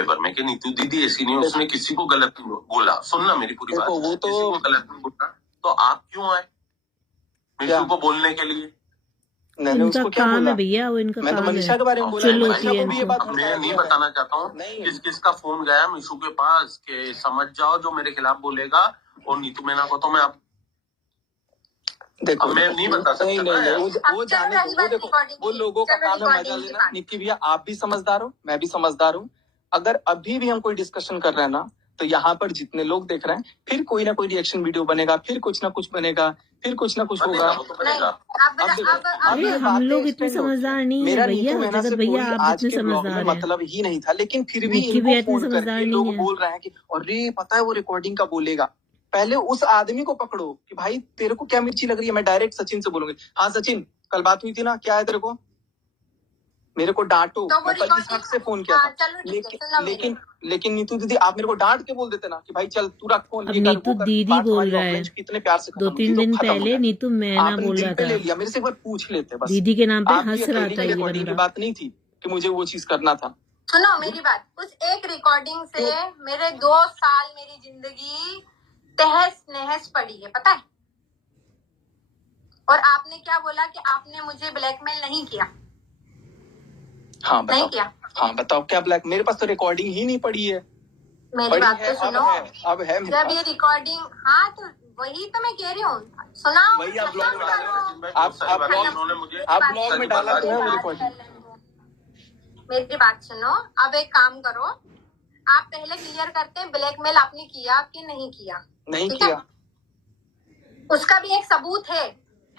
Favour में कि नीतू दीदी ऐसी नहीं, उसने किसी को गलत नहीं बोला। सुनना मेरी पूरी बात, वो तो किसी को गलत नहीं बोला, तो आप क्यों आए मीशू को बोलने के लिए? मैंने इनका उसको क्या काम बोला? है भैया, वो इनका मैं तो काम है। मनीषा के बारे में बोला, चुल मनीषा होती है को भी ये बात मैं नहीं बताना चाहता हूँ किस किस का फोन गया मीशू के पास कि समझ जाओ जो मेरे खिलाफ बोलेगा और नीतू मैना को तो मैं आप देखो, मैं नहीं बता सकता। नहीं, वो जाने दो, वो देखो, वो लोगों का काम है मजा लेना। निक्की भैया आप भी समझदार हो, मैं भी समझदार हूँ। अगर अभी भी हम कोई डिस्कशन कर रहे हैं ना, तो यहाँ पर जितने लोग देख रहे हैं, फिर कोई ना कोई रिएक्शन वीडियो बनेगा, फिर कुछ ना कुछ बनेगा, फिर कुछ ना कुछ होगा। अरे हम लोग इतने समझदार नहीं है भैया, जगत भैया आप जितने समझदार हैं। मतलब ही नहीं था, लेकिन फिर भी निक्की भैया इतने इनको फोन समझदार करके नहीं लोग है। बोल रहे हैं कि अरे पता है वो रिकॉर्डिंग का बोलेगा। पहले उस आदमी को पकड़ो कि भाई तेरे को क्या मिर्ची लग रही है। मैं डायरेक्ट सचिन से बोलूंगी, हाँ सचिन कल बात हुई थी ना, क्या है तेरे को, मेरे को डांटो। तो मैं 25 लाख से फोन किया था, लेकिन नीतू दीदी आप मेरे को डांट के बोल देते ना कि भाई चल तू रख फोन। अब नीतू दीदी बोल रहा है, कितने प्यार से 2-3 दिन पहले नीतू मैना बोल रहा था, ले लिया। मेरे से एक बार पूछ लेते बस, दीदी के नाम पे हंस रहा था ये रिकॉर्डिंग की बंदा। बात नहीं थी कि मुझे वो चीज करना था। सुनो मेरी बात, उस एक रिकॉर्डिंग से मेरे 2 साल मेरी जिंदगी तहस नहस पड़ी है, पता है। और आपने क्या बोला कि आपने मुझे ब्लैकमेल नहीं किया। हाँ बताओ, नहीं किया। हाँ बताओ क्या ब्लैक, मेरे पास तो रिकॉर्डिंग ही नहीं पड़ी है। मेरी बात तो सुनो, अब है जब ये रिकॉर्डिंग, हाँ तो वही तो मैं कह रही हूँ, सुनाओ। वही आप ब्लॉग में डाला तो है वो रिकॉर्डिंग। मेरी बात सुनो, अब एक काम करो, आप पहले क्लियर करते हैं ब्लैकमेल आपने किया कि नहीं किया। नहीं किया, उसका भी एक सबूत है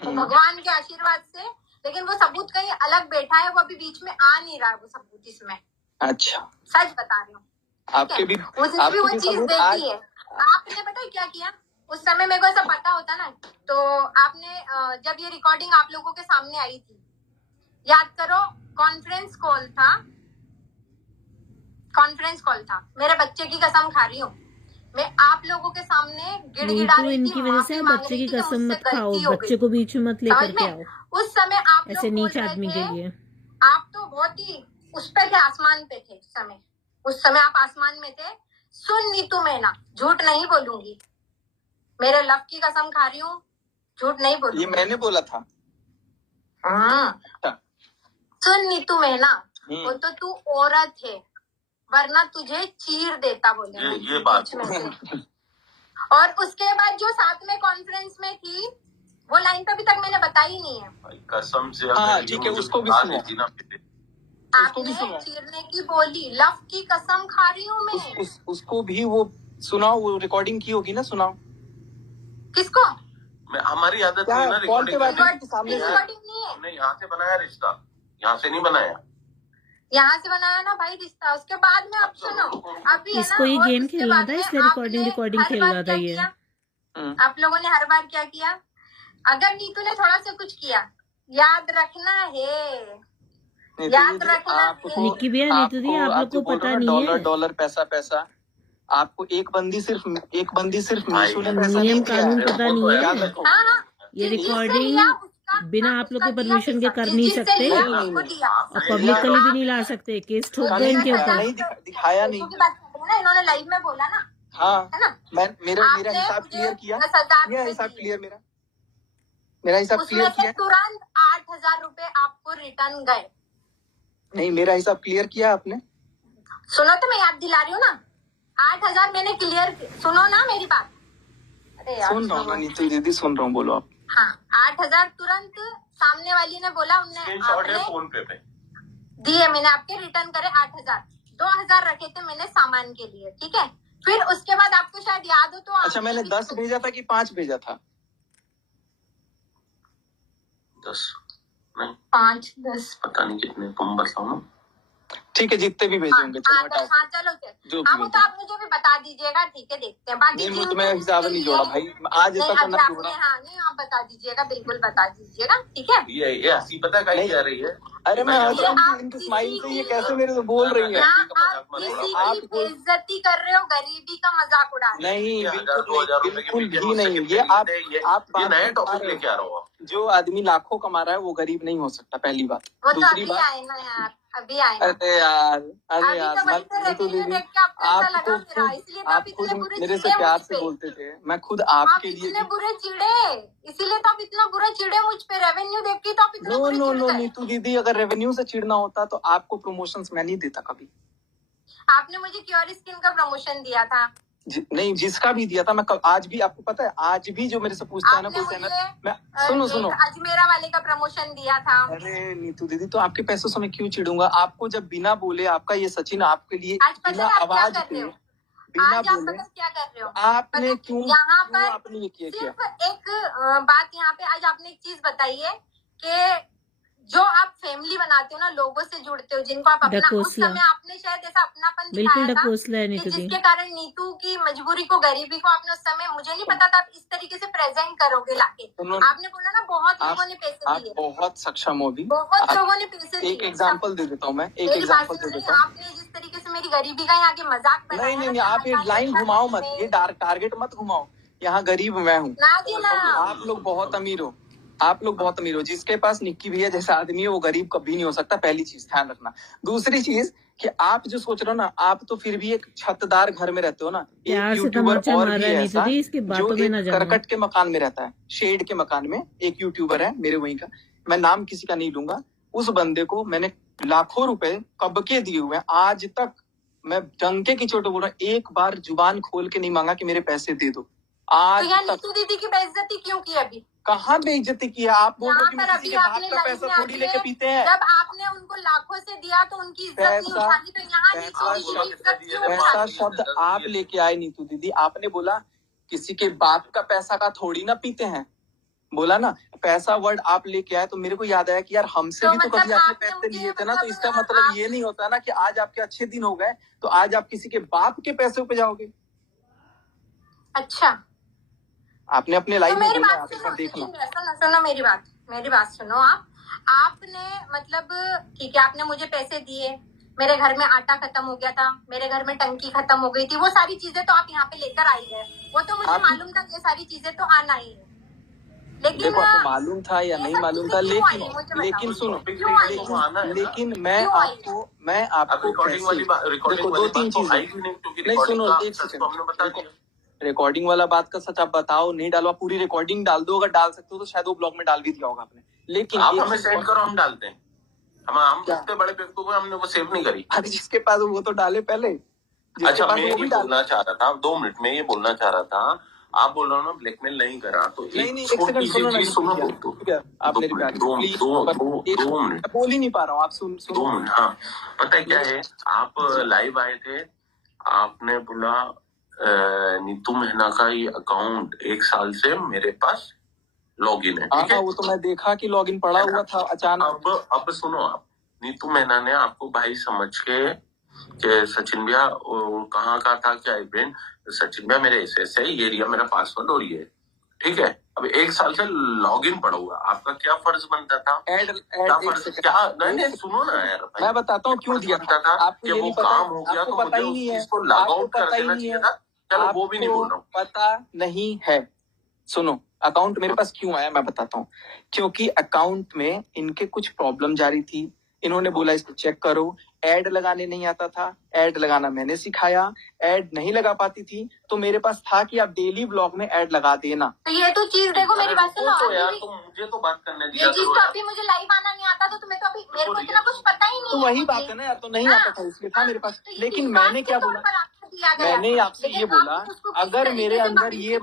भगवान के आशीर्वाद से, लेकिन वो सबूत कहीं अलग बैठा है, वो अभी बीच में आ नहीं रहा है वो सबूत इसमें। अच्छा सच बता रही हूँ, आपके भी उसने भी वो चीज देखी है। आपने पता है क्या किया उस समय, मेरे को ऐसा पता होता ना, तो आपने जब ये रिकॉर्डिंग आप लोगों के सामने आई थी, याद करो, कॉन्फ्रेंस कॉल था, मेरे बच्चे की कसम खा रही हूँ, मैं आप लोगों के सामने गिड़गिड़ा रही थी, इनकी वजह से बच्चे की कसम मत खाओ, बच्चे को बीच में मत लेकर के आओ। उस समय आप ऐसे नीच आदमी के लिए आप तो बहुत ही उस पे थे, आसमान पे थे उस समय आप आसमान में थे। सुन नीतू मैना, झूठ नहीं बोलूंगी, मेरे लव की कसम खा रही हूँ, झूठ नहीं बोलूंगी। ये मैंने बोला था। सुन नीतू मैना, वो तो तू औरत है, वरना तुझे चीर देता, बोले ये बात में से। और उसके बाद जो साथ में कॉन्फ्रेंस में थी, वो लाइन तो अभी तक मैंने बताई नहीं है। कसम से ठीक है, उसको भी सुनो। आपने चीरने की बोली, लव की कसम खा रही हूँ मैं। उसको भी वो सुनाओ, वो रिकॉर्डिंग की होगी ना, सुनाओ। किसको? हमारी आदत है ना रिकॉर्डिंग नहीं है, हमने यहाँ से बनाया रिश्ता, यहाँ से नहीं बनाया। यहाँ से बनाया ना भाई रिश्ता, उसके बाद में अब सुनो, अभी इसको ये गेम खेल रहा था, इसलिए रिकॉर्डिंग खेल रहा था ये। आप लोगों ने हर बार क्या किया, अगर नीतू ने थोड़ा सा कुछ किया, याद रखना है, याद रखना। निक्की भैया, नीतू दी आप लोग को पता नहीं है, डॉलर पैसा आपको एक बंदी सिर्फ मीशू ने पैसा नियम कानून पता नहीं है। हाँ, ये रिकॉर्डिंग बिना आप लोग के परमिशन के कर नहीं सकते, और पब्लिकली भी नहीं ला सकते, केस ठोक दो इनके ऊपर। दिखाया नहीं ना, इन्होंने लाइव में बोला ना। हाँ है ना, मेरा हिसाब क्लियर किया, मेरा हिसाब क्लियर किया। तुरंत 8,000 रुपए आपको रिटर्न गए। नहीं, मेरा हिसाब क्लियर किया आपने। सुनो तो मैं याद दिला रही हूँ ना, 8,000 मैंने क्लियर, सुनो ना मेरी बात। अरे यार सुन रहा हूँ नीतू दीदी, सुन रहा हूँ, बोलो आप। हाँ, 8,000 तुरंत सामने वाली ने बोला, उनने फोन पे दिए, मैंने आपके रिटर्न करे 8,000। 2,000 रखे थे मैंने सामान के लिए, ठीक है। फिर उसके बाद आपको शायद याद हो तो, अच्छा मैंने 10 भेजा था कि 5 भेजा था? 10 नहीं, 5-10 पता नहीं कितने, तुम बताओ ना। ठीक है, जितने भी भेजेंगे। हाँ चलो, वो तो आप मुझे भी बता दीजिएगा, ठीक है, देखते हैं। बाकी नहीं, तो मैं हिसाब नहीं जोड़ा भाई, आज तक ना जोड़ा। हाँ नहीं, आप बता दीजिएगा, बिल्कुल बता दीजिएगा, ठीक है। ये हंसी पता कहीं जा रही है। अरे मैं इनकी स्माइल से ये कैसे मेरे से बोल रही है। आप बेइज्जती कर रहे हो, गरीबी का मजाक उड़ा रहे हो। नहीं, बिल्कुल भी नहीं। ये आप नए टॉपिक लेके आ रहा हो। जो आदमी लाखों कमा रहा है वो गरीब नहीं हो सकता, पहली बात। वो तो अभी आए ना यार, अभी आएगा। अरे यार, अरे अभी यार, तो वही तो नीतू रेवेन्यू दीदी, देख के आपको ऐसा आप लगा तो मेरा, खुद इसलिए तो आप आप खुद इतने बुरे मेरे से चिढ़े प्यार मुझ से पे। बोलते थे, मैं खुद आप आपके लिए इतने भी। बुरे चिढ़े, इसीलिए तो आप इतना बुरा चिढ़े मुझ पे, रेवेन्यू देख के तो आप इतने नो बुरे नो चिढ़ नो गए। नीतू दीदी, अगर रेवेन्यू से चिढ़ना होता तो आपको प्रमोशंस मैं नहीं देता कभी। आपने मुझे क्योर स्किन का प्रमोशन दिया था। नहीं, जिसका भी दिया था, मैं आज भी, आपको पता है, आज भी जो मेरे से पूछता है ना आपने कोई मुझे चैनल, मैं सुनो अजमेरा वाले का प्रमोशन दिया था। अरे नीतू दीदी, तो आपके पैसों से मैं क्यों चिढ़ूंगा? आपको जब बिना बोले, आपका ये सचिन आपके लिए आज पता बिना है आप क्या आवाज कर रहे पे, हो? बिना आज आप बोले पता क्या कर रहे हो? आपने क्यों यहाँ पर आपने ये किया? सिर्फ एक बात यहाँ पे, आज आपने एक चीज बताई है कि जो आप फैमिली बनाते हो ना, लोगों से जुड़ते हो, जिनको आप अपना, उस समय आपने शायद ऐसा अपनापन बिल्कुल दिखाया था ढकोसला है नीतू दी, जिसके कारण नीतू की मजबूरी को, गरीबी को आपने उस समय, मुझे नहीं पता था आप इस तरीके से प्रेजेंट करोगे लाके। आपने बोला ना बहुत लोगों ने पैसे दिए, बहुत सक्षम हो भी, बहुत लोगों ने पैसे दिए। एक एग्जांपल दे देता हूँ मैं, एक मेरी एग्जांपल बात दे सुनिए, देता हूँ। आपने जिस तरीके से मेरी गरीबी का यहाँ के मजाक बनाया नहीं, ना, आप ये लाइन घुमाओ मत, ये टारगेट मत घुमाओ। यहाँ गरीब मैं हूँ, ना जी ना। आप लोग बहुत अमीर हो, आप लोग बहुत अमीर हो। जिसके पास निक्की भैया जैसा आदमी है वो गरीब कभी नहीं हो सकता, पहली चीज ध्यान रखना। दूसरी चीज कि आप जो सोच रहे हो ना, आप तो फिर भी एक छतदार घर में रहते हो ना। एक यूट्यूबर और भी ऐसा जो एक करकट के मकान में रहता है, शेड के मकान में एक यूट्यूबर है मेरे वहीं का, मैं नाम किसी का नहीं लूंगा। उस बंदे को मैंने लाखों रुपए कब के दिए हुए हैं, आज तक मैं डंके की चोट बोल रहा हूँ, एक बार जुबान खोल के नहीं मांगा कि मेरे पैसे दे दो। आज तो नीतू दीदी की बेइज्जती क्यों की? अभी कहाँ बेइज्जती की है? आप बोल रहे हो कि मैं किसी के बाप का पैसा थोड़ी लेके पीते हैं। जब आपने उनको लाखों से दिया तो उनकी इज्जत नहीं उठाई, तो यहाँ नीतू दीदी की इज्जत क्यों पैसा उठाई? शब्द आप लेके आए नीतू दीदी, आपने बोला किसी के बाप का पैसा का थोड़ी ना पीते हैं, बोला ना पैसा वर्ड आप लेके आए, तो मेरे को याद आया कि यार हमसे भी तो कभी आपने पैसे लिए थे ना। तो इसका मतलब ये नहीं होता ना कि आज आपके अच्छे दिन हो गए तो आज आप किसी के बाप के पैसे पे जाओगे। अच्छा, आपने अपने लाइफ में मेरी बोला, बात आप देखना। सुनो मेरी बात सुनो आप। आपने मतलब ठीक है, आपने मुझे पैसे दिए, मेरे घर में आटा खत्म हो गया था, मेरे घर में टंकी खत्म हो गई थी, वो सारी चीजें तो आप यहाँ पे लेकर आई गए, वो तो मुझे मालूम था, ये सारी चीजें तो आना ही है। लेकिन देखो, आपको मालूम था या नहीं मालूम था, लेकिन सुनो, लेकिन मैं आपको रिकॉर्डिंग वाली दो तीन चीजें नहीं, सुनो एक सेकंड, रिकॉर्डिंग वाला बात का सच आप बताओ, नहीं डालो, पूरी रिकॉर्डिंग डाल दो, अगर डाल सकते हो तो शायद वो ब्लॉग में डाल भी दिया होगा आपने। लेकिन आप हमें सेंड करो, हम डालते हैं। हम इतने बड़े बेवकूफ हैं, हमने वो सेव नहीं करी। अरे जिसके पास वो तो डाले पहले। अच्छा, मैं ये बोलना चाह रहा था, 2 मिनट में ये बोलना चाह रहा था, आप बोल रहे हो ना ब्लैकमेल नहीं करा, तो नहीं, एक सेकंड सुनो ना, आप मेरी बात 2 मिनट बोल ही नहीं पा रहा हूँ, आप सुन 2 मिनट। हाँ, पता है क्या है, आप लाइव आए थे, आपने बोला नीतू मेहना का ये अकाउंट 1 साल से मेरे पास लॉगिन है, ठीक है? वो तो मैं देखा कि लॉगिन पड़ा हुआ था अचानक। अब सुनो, आप नीतू मेहना ने आपको भाई समझ के सचिन भैया कहाँ का था, क्या इवेंट, सचिन भैया मेरे ऐसे ये रिया मेरा पासवर्ड और ये, ठीक है? अब 1 साल से लॉगिन पड़ा हुआ, आपका क्या फर्ज बनता था? नहीं, सुनो ना यार, मैं बताता हूँ क्यों दिया था। आपको ये वो काम हो गया तो पता ही नहीं है, इसको लॉग आउट कर देना चाहिए था। चलो, वो भी नहीं बोल रहा हूँ, पता नहीं है। सुनो, अकाउंट मेरे पास क्यों आया मैं बताता हूँ। क्योंकि अकाउंट में इनके कुछ प्रॉब्लम जारी थी, इन्होंने बोला इसको चेक करो। ऐड लगाने नहीं आता था, ऐड लगाना मैंने सिखाया। ऐड नहीं लगा पाती थी तो मेरे पास था कि आप डेली ब्लॉग में ऐड लगा देना। तो ये तो चीज देखो, मेरी बात सुनो तो यार, तो मुझे तो बात करने दिया, ये चीज तो अभी मुझे लाइव आना नहीं आता, तो तुम्हें तो अभी मेरे को इतना कुछ पता ही नहीं। तो वही बात है ना यार, तो नहीं आता था इसलिए था मेरे पास। लेकिन मैंने क्या बोला, मैंने आपसे ये बोला, अगर मेरे अंदर ये